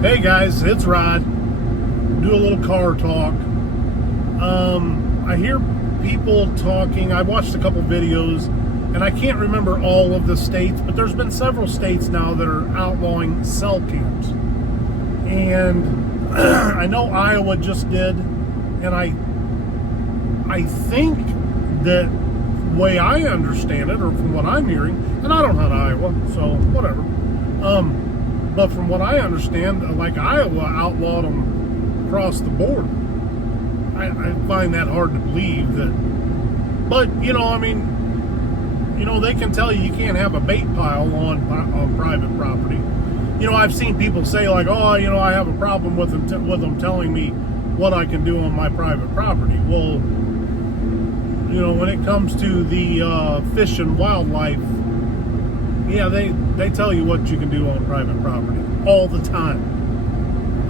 Hey guys, it's Rod. Do a little car talk. I hear people talking. I watched a couple videos, and I can't remember all of the states, but there's been several states now that are outlawing cell cams. And I know Iowa just did, and I think that way I understand it, or from what I'm hearing, and I don't hunt Iowa, so whatever. But from what I understand, like Iowa outlawed them across the board. I find that hard to believe that. But, they can tell you can't have a bait pile on private property. I've seen people say like, I have a problem with them telling me what I can do on my private property. Well, when it comes to the fish and wildlife, yeah, they tell you what you can do on private property all the time.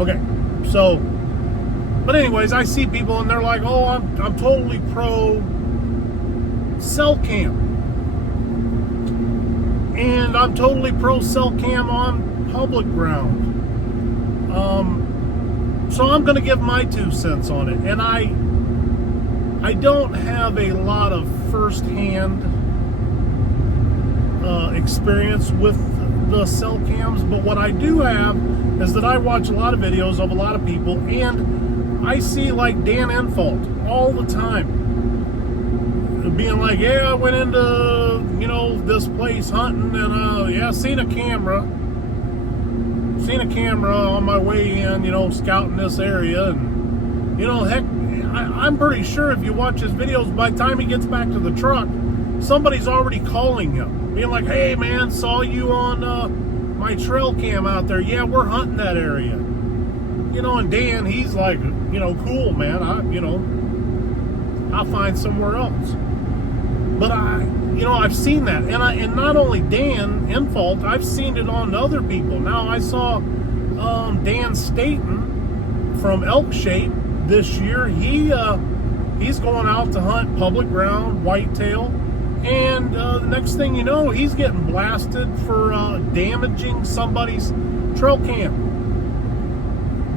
Okay, so, but anyways, I see people and they're like, I'm totally pro cell cam. And I'm totally pro cell cam on public ground. So I'm going to give my 2 cents on it. And I don't have a lot of firsthand experience with the cell cams, but what I do have is that I watch a lot of videos of a lot of people, and I see like Dan Infalt all the time being like, I went into this place hunting, and seen a camera on my way in, scouting this area, and heck, I'm pretty sure if you watch his videos, by the time he gets back to the truck, somebody's already calling him, being like, hey man, saw you on my trail cam out there. Yeah, we're hunting that area. And Dan, he's like, cool man, I'll find somewhere else. But I've seen that, and not only Dan Infalt, I've seen it on other people. Now I saw Dan Staten from Elk Shape this year. He's going out to hunt public ground whitetail, and the next thing you know, he's getting blasted for damaging somebody's trail cam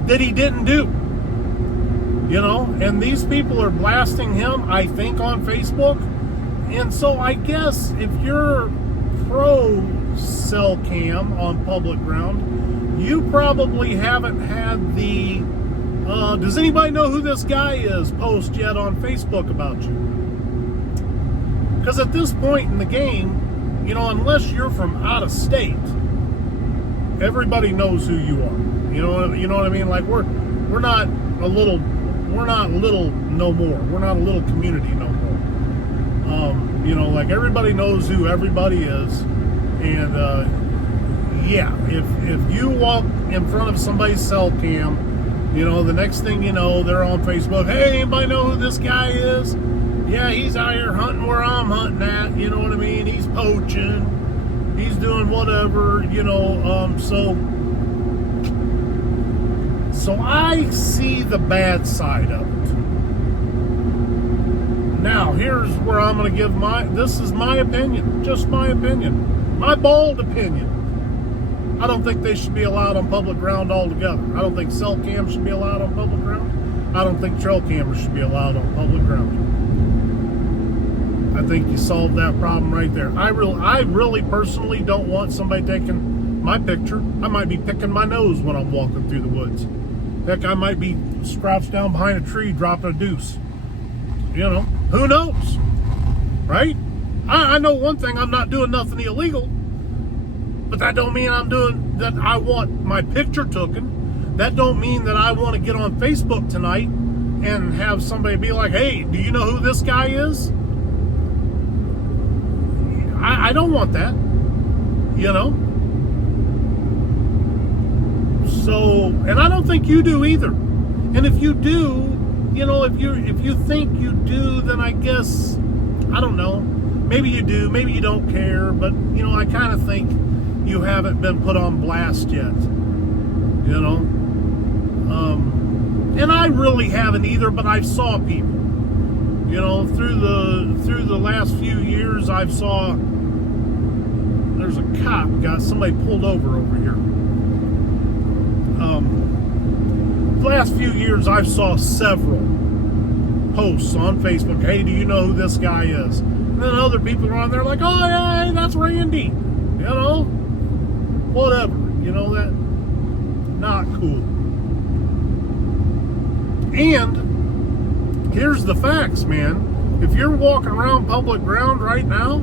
that he didn't do. And these people are blasting him, I think, on Facebook. And so I guess if you're pro cell cam on public ground, you probably haven't had the does anybody know who this guy is post yet on Facebook about you? Because at this point in the game, unless you're from out of state, everybody knows who you are. You know what I mean? Like we're not little no more. We're not a little community no more. Like everybody knows who everybody is, and if you walk in front of somebody's cell cam, the next thing you know, they're on Facebook. Hey, anybody know who this guy is? Yeah, he's out here hunting where I'm hunting at. You know what I mean? He's poaching. He's doing whatever. So I see the bad side of it. Now, here's where I'm going to give this is my opinion, just my opinion, my bold opinion. I don't think they should be allowed on public ground altogether. I don't think cell cams should be allowed on public ground. I don't think trail cameras should be allowed on public ground. I think you solved that problem right there. I really personally don't want somebody taking my picture. I might be picking my nose when I'm walking through the woods. Heck, I might be crouched down behind a tree dropping a deuce. Who knows, right? I know one thing, I'm not doing nothing illegal, but that don't mean that I want my picture taken. That don't mean that I want to get on Facebook tonight and have somebody be like, hey, do you know who this guy is? I don't want that, So, and I don't think you do either. And if you do, if you think you do, then I guess, I don't know, maybe you do, maybe you don't care, but, I kind of think you haven't been put on blast yet, and I really haven't either, but I saw people, through the last few years, I've saw, there's a cop got somebody pulled over here. last few years, I've saw several posts on Facebook. Hey, do you know who this guy is? And then other people are on there like, oh yeah, hey, that's Randy. You know, whatever. You know, that not cool. And here's the facts, man. If you're walking around public ground right now,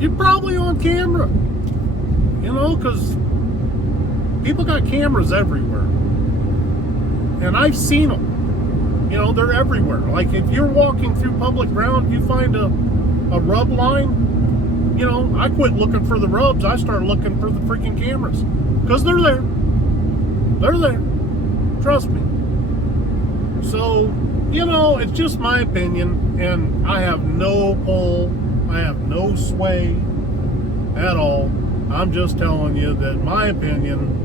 you're probably on camera. You know, because people got cameras everywhere. And I've seen them. You know, they're everywhere. Like if you're walking through public ground, you find a rub line, you know, I quit looking for the rubs. I start looking for the freaking cameras. Because they're there. They're there. Trust me. So, you know, it's just my opinion. And I have no pull. I have no sway at all. I'm just telling you that my opinion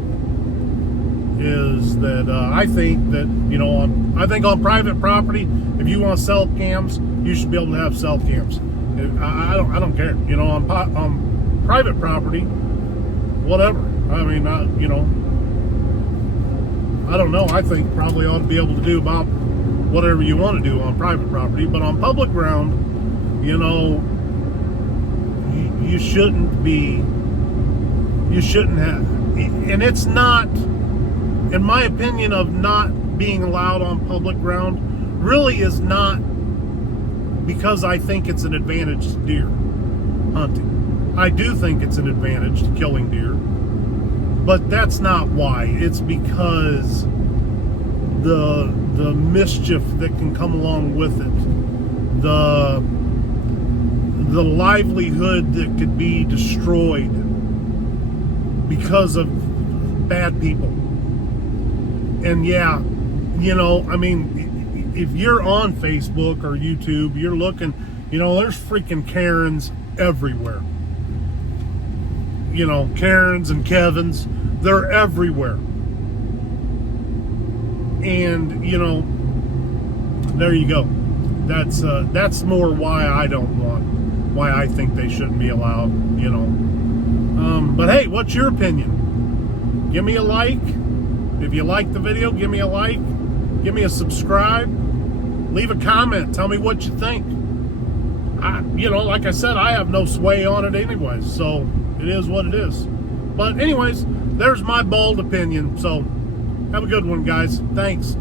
is that I think that, you know, I think on private property, if you want cell cams, you should be able to have cell cams. I don't care. You know, on private property, whatever. I mean, you know, I don't know. I think probably ought to be able to do about whatever you want to do on private property, but on public ground, you know, you shouldn't have, and it's not, in my opinion, of not being allowed on public ground, really is not because I think it's an advantage to deer hunting. I do think it's an advantage to killing deer, but that's not why. It's because the mischief that can come along with it, the livelihood that could be destroyed because of bad people. And yeah, you know, I mean, if you're on Facebook or YouTube, you're looking, you know, there's freaking Karens everywhere. You know, Karens and Kevins, they're everywhere. And, you know, there you go. That's more why I think they shouldn't be allowed, you know. But hey, what's your opinion? Give me a like. If you like the video, give me a like. Give me a subscribe. Leave a comment. Tell me what you think. You know, like I said, I have no sway on it anyways. So it is what it is. But anyways, there's my bald opinion. So have a good one, guys. Thanks.